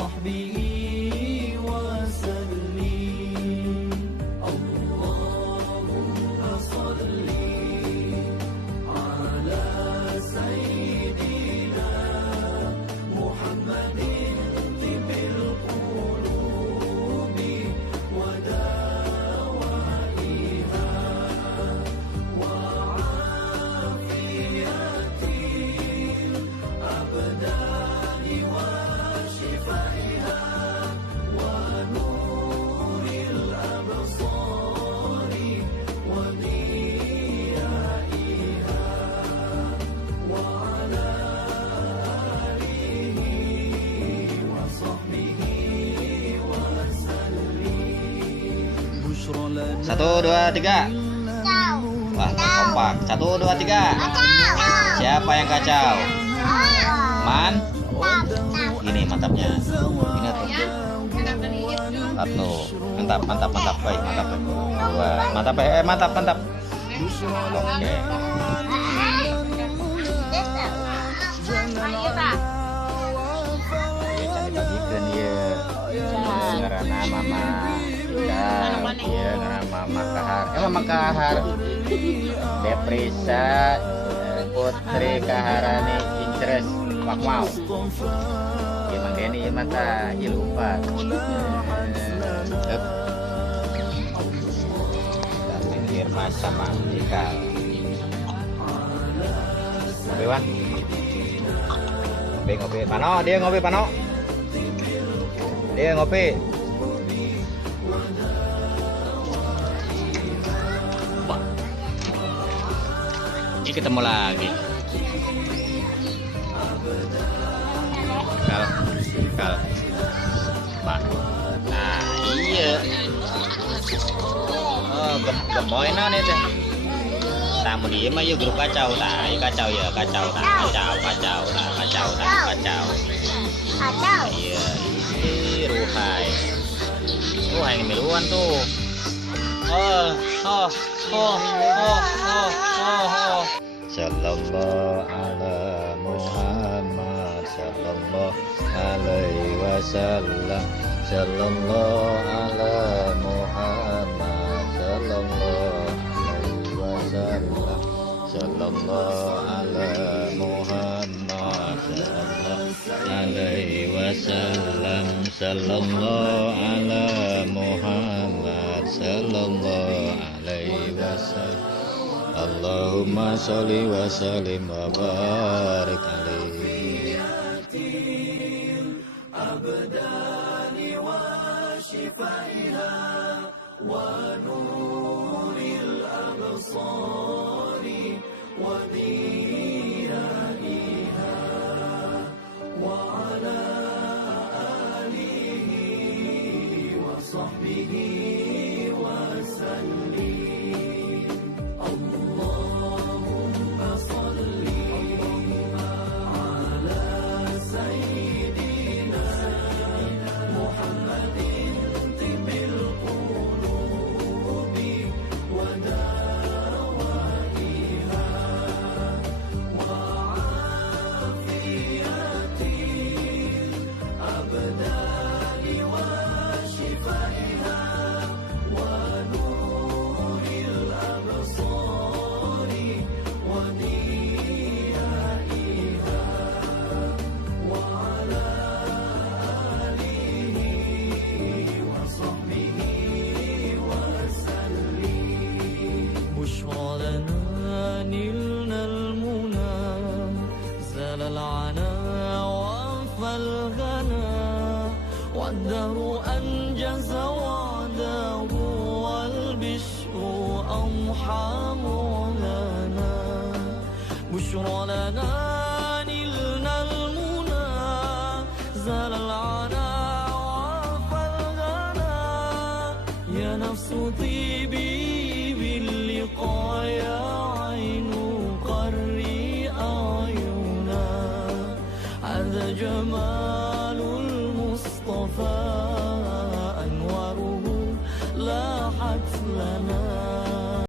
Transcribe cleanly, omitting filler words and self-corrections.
وصحبه وسلم اللهم صل على سيدنا محمد طب القلوب ودوائها وعافية الأبدان وشفائها ونور الأبصار وضيائها وعلى آله وصحبه وسلم بشرى لنا 1, 2, 3. Wah, kompak. 1, 2, 3. Siapa yang kacau? Man? Gini mantapnya. Ini tuh. Satu. Mantap, mantap, mantap. Baik, mantap. 2. Mantap, mantap, mantap. Oke. Bagikan dia. Ngarana mama. Iya, ngarana mama kahar. Mama kahar. Deprisa Putri Kaharani Inceres Wakmau. Emang Deni mata lupa. Dan pinggir masa mandikal. Ngopi Wan. Ngopi Pano, dia ngopi Pano. Dia ngopi. Ini ketemu lagi. Kal. Pak. Nah, iya. Oh, gemoy nah nih teh. Tamu dia mah yuk grup kacau tah. Kacau ya, kacau tah. Kacau. Iya, ini Ruhai. Ruhai yang miluan tuh. Sallallahu ala Muhammad sallallahu alaihi wasallam. Sallallahu ala Muhammad sallallahu alaihi wasallam. Sallallahu ala Muhammad sallallahu alaihi wasallam. Sallallahu ala Muhammad sallallahu alaihi wasallam. Allahumma sholli wa sallim wa barik alaihi. Abdani wa shifaiha wa nuril absari wa diyaiha wa ala alihi wa sahbihi wa sallim. والدهر أنجز وعده والبشر أضحى مولانا بشرى لنا نلنا المنى زال العنا وعفى الغنا يا نفس طيبي باللقاء يا عين قري أعينا هذا جمال